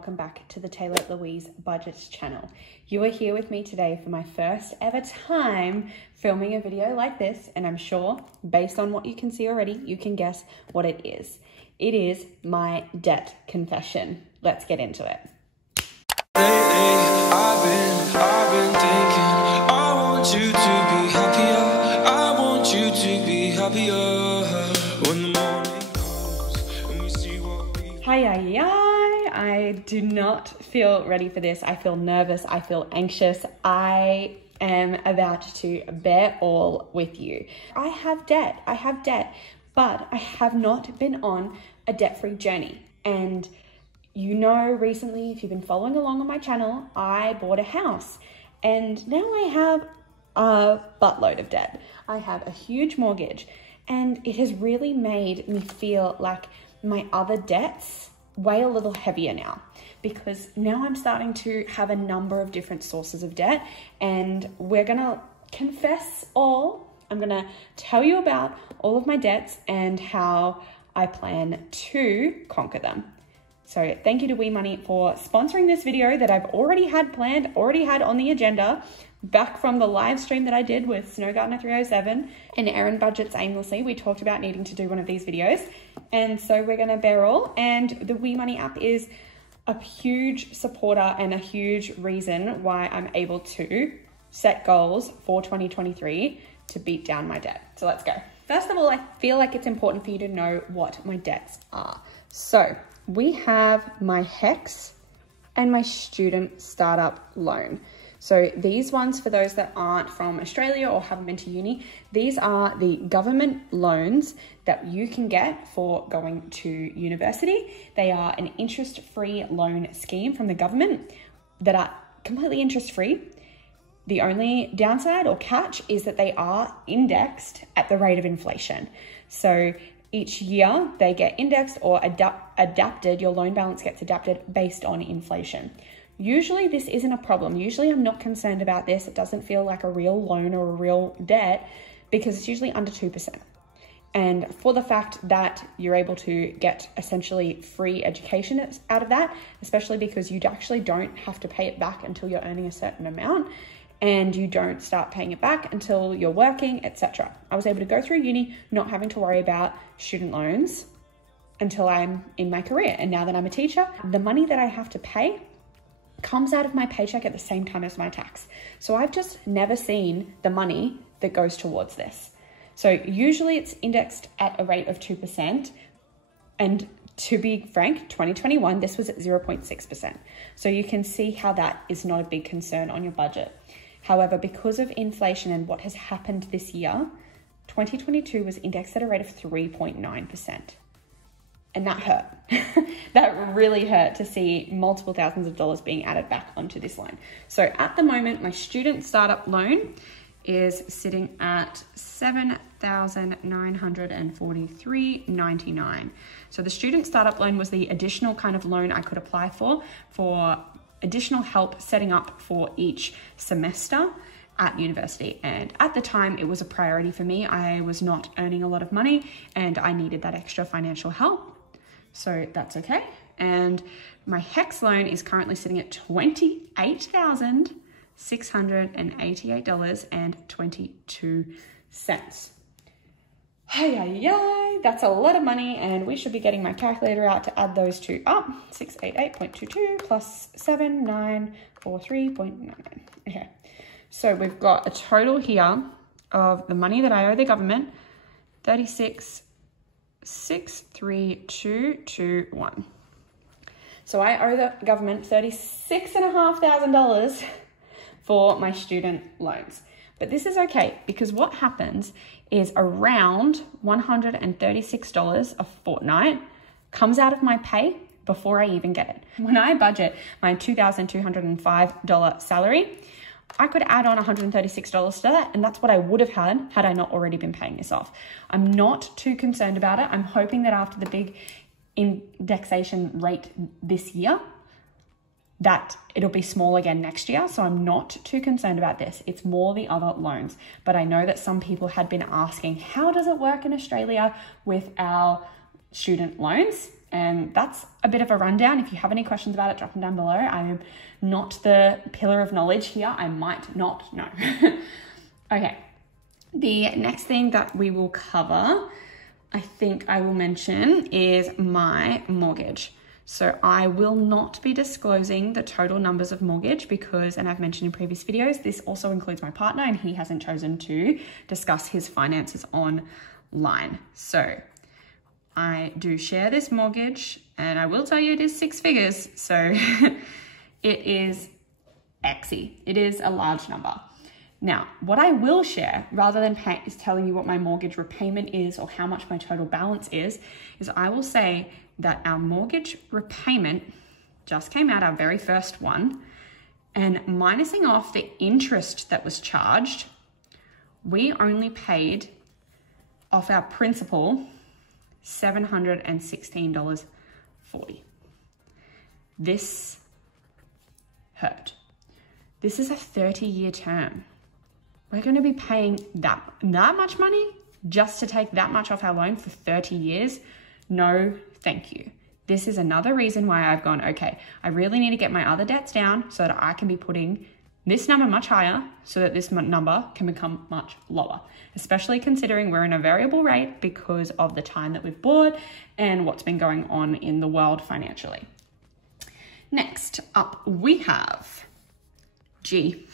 welcome back to the Taylah Louise Budget channel. You are here with me today for my first ever time filming a video like this, and I'm sure, based on what you can see already, you can guess what it is. It is my debt confession. Let's get into it. I've been thinking, I want you to be happier. I want you to be happier when the morning comes and we see what we... I do not feel ready for this. I feel nervous. I feel anxious. I am about to bear all with you. I have debt, but I have not been on a debt-free journey. And you know, recently, if you've been following along on my channel, I bought a house and now I have a buttload of debt. I have a huge mortgage, and it has really made me feel like my other debts weigh a little heavier now, because now I'm starting to have a number of different sources of debt, and we're gonna confess all. I'm gonna tell you about all of my debts and how I plan to conquer them. So thank you to WeMoney for sponsoring this video that I've already had planned, already had on the agenda, back from the live stream that I did with Snow Gardener 307 and Erin Budgets Aimlessly. We talked about needing to do one of these videos. And so we're gonna bear all. And the WeMoney app is a huge supporter and a huge reason why I'm able to set goals for 2023 to beat down my debt. So let's go. First of all, I feel like it's important for you to know what my debts are. So we have my HECS and my student startup loan. So these ones, for those that aren't from Australia or haven't been to uni, these are the government loans that you can get for going to university. They are an interest-free loan scheme from the government that are completely interest-free. The only downside or catch is that they are indexed at the rate of inflation. So each year they get indexed or adapted, your loan balance gets adapted based on inflation. Usually this isn't a problem. Usually I'm not concerned about this. It doesn't feel like a real loan or a real debt because it's usually under 2%. And for the fact that you're able to get essentially free education out of that, especially because you actually don't have to pay it back until you're earning a certain amount, and you don't start paying it back until you're working, etc. I was able to go through uni not having to worry about student loans until I'm in my career. And now that I'm a teacher, the money that I have to pay comes out of my paycheck at the same time as my tax. So I've just never seen the money that goes towards this. So usually it's indexed at a rate of 2%. And to be frank, 2021, this was at 0.6%. So you can see how that is not a big concern on your budget. However, because of inflation and what has happened this year, 2022 was indexed at a rate of 3.9%. And that hurt. That really hurt to see multiple thousands of dollars being added back onto this loan. So at the moment, my student startup loan is sitting at $7,943.99. So the student startup loan was the additional kind of loan I could apply for additional help setting up for each semester at university. And at the time, it was a priority for me. I was not earning a lot of money and I needed that extra financial help. So that's okay. And my HECS loan is currently sitting at $28,688.22. That's a lot of money, and we should be getting my calculator out to add those two up. 688.22 plus 7943.99. Okay, so we've got a total here of the money that I owe the government, $36,63221. So I owe the government $36,500 for my student loans. But this is okay, because what happens is around $136 a fortnight comes out of my pay before I even get it. When I budget my $2,205 salary, I could add on $136 to that, and that's what I would have had I not already been paying this off. I'm not too concerned about it. I'm hoping that after the big indexation rate this year, that it'll be small again next year. So I'm not too concerned about this. It's more the other loans. But I know that some people had been asking, how does it work in Australia with our student loans? And that's a bit of a rundown. If you have any questions about it, drop them down below. I am not the pillar of knowledge here. I might not know. Okay, the next thing that we will cover, I think I will mention, is my mortgage. So I will not be disclosing the total numbers of mortgage because, and I've mentioned in previous videos, this also includes my partner and he hasn't chosen to discuss his finances online. So I do share this mortgage, and I will tell you it is 6 figures. So it is XY. It is a large number. Now, what I will share, rather than telling you what my mortgage repayment is or how much my total balance is I will say that our mortgage repayment just came out, our very first one, and minusing off the interest that was charged, we only paid off our principal $716.40. This hurt. This is a 30-year term. We're going to be paying that much money just to take that much off our loan for 30 years? No, thank you. This is another reason why I've gone, okay, I really need to get my other debts down so that I can be putting this number much higher so that this number can become much lower, especially considering we're in a variable rate because of the time that we've bought and what's been going on in the world financially. Next up, we have G.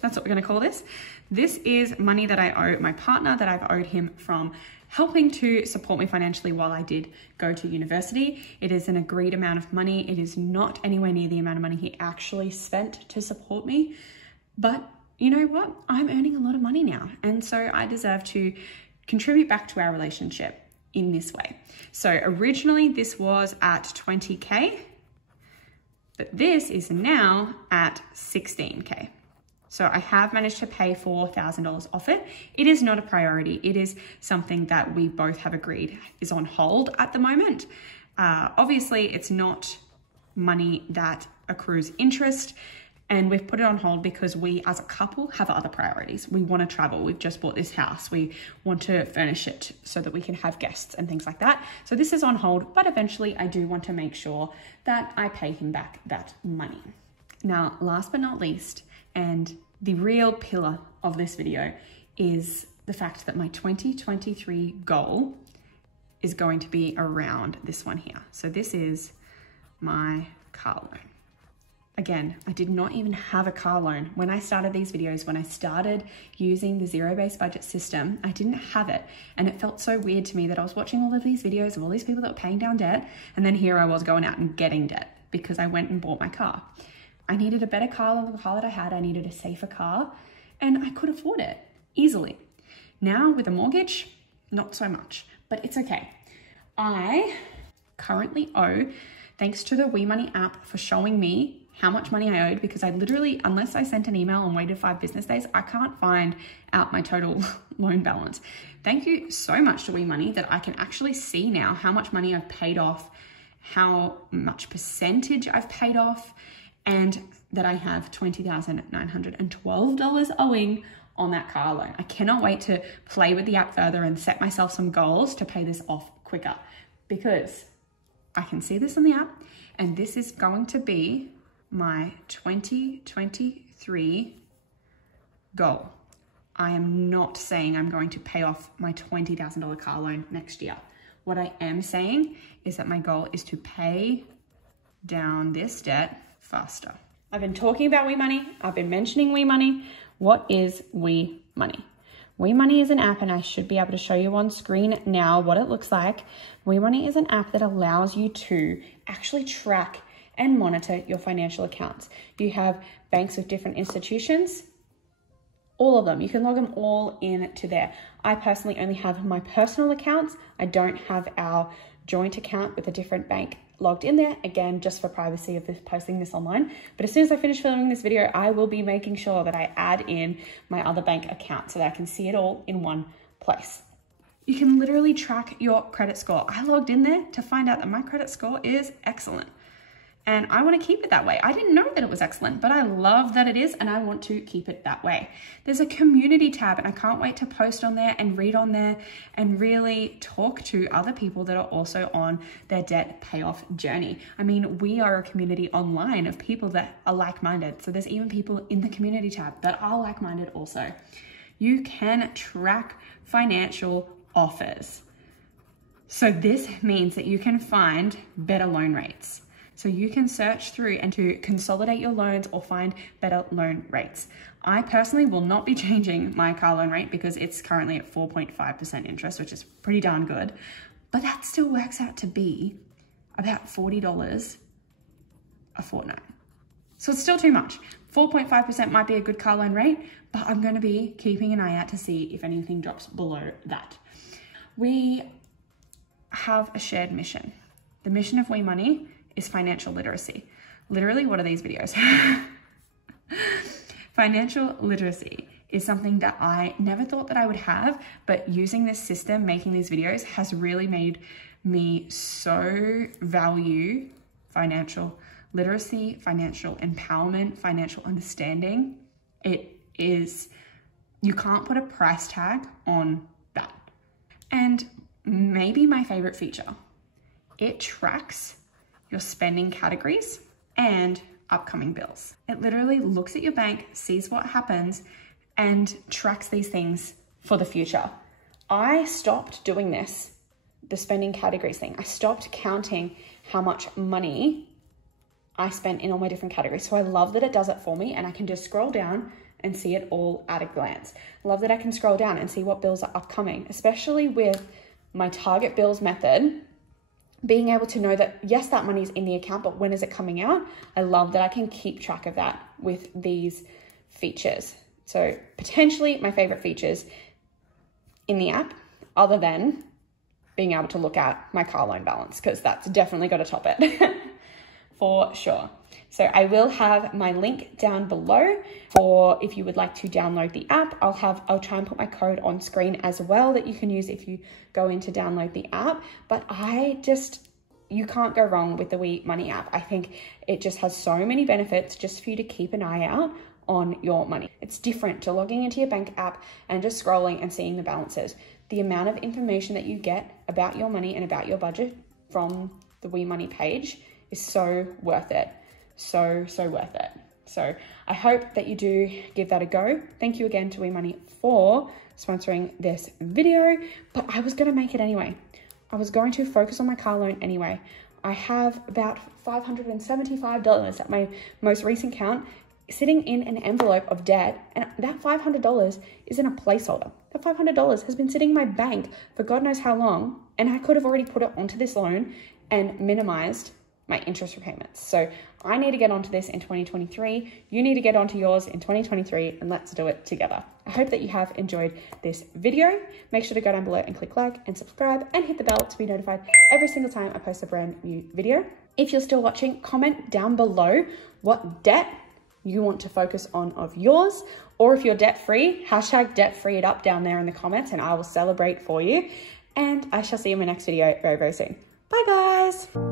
That's what we're going to call this. This is money that I owe my partner, that I've owed him from helping to support me financially while I did go to university. It is an agreed amount of money. It is not anywhere near the amount of money he actually spent to support me. But you know what? I'm earning a lot of money now. And so I deserve to contribute back to our relationship in this way. So originally this was at 20K, but this is now at 16K. So I have managed to pay $4,000 off it. It is not a priority. It is something that we both have agreed is on hold at the moment. Obviously, it's not money that accrues interest, and we've put it on hold because we as a couple have other priorities. We want to travel. We've just bought this house. We want to furnish it so that we can have guests and things like that. So this is on hold, but eventually I do want to make sure that I pay him back that money. Now, last but not least, and the real pillar of this video, is the fact that my 2023 goal is going to be around this one here. So this is my car loan. Again, I did not even have a car loan. When I started these videos, when I started using the zero-based budget system, I didn't have it. And it felt so weird to me that I was watching all of these videos of all these people that were paying down debt. And then here I was going out and getting debt because I went and bought my car. I needed a better car than the car that I had. I needed a safer car, and I could afford it easily. Now with a mortgage, not so much, but it's okay. I currently owe, thanks to the WeMoney app for showing me how much money I owed, because I literally, unless I sent an email and waited 5 business days, I can't find out my total loan balance. Thank you so much to WeMoney that I can actually see now how much money I've paid off, how much percentage I've paid off, and that I have $20,912 owing on that car loan. I cannot wait to play with the app further and set myself some goals to pay this off quicker, because I can see this on the app, and this is going to be my 2023 goal. I am not saying I'm going to pay off my $20,000 car loan next year. What I am saying is that my goal is to pay down this debt faster. I've been talking about WeMoney. I've been mentioning WeMoney. What is WeMoney? WeMoney is an app, and I should be able to show you on screen now what it looks like. WeMoney is an app that allows you to actually track and monitor your financial accounts. You have banks with different institutions, all of them. You can log them all into there. I personally only have my personal accounts. I don't have our joint account with a different bank logged in there, again, just for privacy of posting this online. But as soon as I finish filming this video, I will be making sure that I add in my other bank account so that I can see it all in one place. You can literally track your credit score. I logged in there to find out that my credit score is excellent. And I want to keep it that way. I didn't know that it was excellent, but I love that it is, and I want to keep it that way. There's a community tab, and I can't wait to post on there and read on there and really talk to other people that are also on their debt payoff journey. I mean, we are a community online of people that are like-minded. So there's even people in the community tab that are like-minded also. You can track financial offers. So this means that you can find better loan rates. So you can search through and to consolidate your loans or find better loan rates. I personally will not be changing my car loan rate because it's currently at 4.5% interest, which is pretty darn good. But that still works out to be about $40 a fortnight. So it's still too much. 4.5% might be a good car loan rate, but I'm going to be keeping an eye out to see if anything drops below that. We have a shared mission. The mission of WeMoney is financial literacy. Literally, what are these videos? Financial literacy is something that I never thought that I would have, but using this system, making these videos has really made me so value financial literacy, financial empowerment, financial understanding. It is, you can't put a price tag on that. And maybe my favorite feature, it tracks your spending categories and upcoming bills. It literally looks at your bank, sees what happens, and tracks these things for the future. I stopped doing this, the spending categories thing. I stopped counting how much money I spent in all my different categories. So I love that it does it for me, and I can just scroll down and see it all at a glance. I love that I can scroll down and see what bills are upcoming, especially with my target bills method. Being able to know that, yes, that money's in the account, but when is it coming out? I love that I can keep track of that with these features. So potentially my favorite features in the app, other than being able to look at my car loan balance, because that's definitely got to top it for sure. So I will have my link down below for if you would like to download the app. I'll try and put my code on screen as well that you can use if you go in to download the app. But you can't go wrong with the WeMoney app. I think it just has so many benefits just for you to keep an eye out on your money. It's different to logging into your bank app and just scrolling and seeing the balances. The amount of information that you get about your money and about your budget from the WeMoney page is so worth it. So worth it. So I hope that you do give that a go. Thank you again to WeMoney for sponsoring this video, but I was going to make it anyway. I was going to focus on my car loan anyway. I have about $575 at my most recent count sitting in an envelope of debt, and that $500 is in a placeholder. That $500 has been sitting in my bank for God knows how long, and I could have already put it onto this loan and minimized my interest repayments. So I need to get onto this in 2023. You need to get onto yours in 2023, and let's do it together. I hope that you have enjoyed this video. Make sure to go down below and click like and subscribe and hit the bell to be notified every single time I post a brand new video. If you're still watching, comment down below what debt you want to focus on of yours, or if you're debt-free, hashtag debt-free it up down there in the comments, and I will celebrate for you. And I shall see you in my next video very, very soon. Bye guys.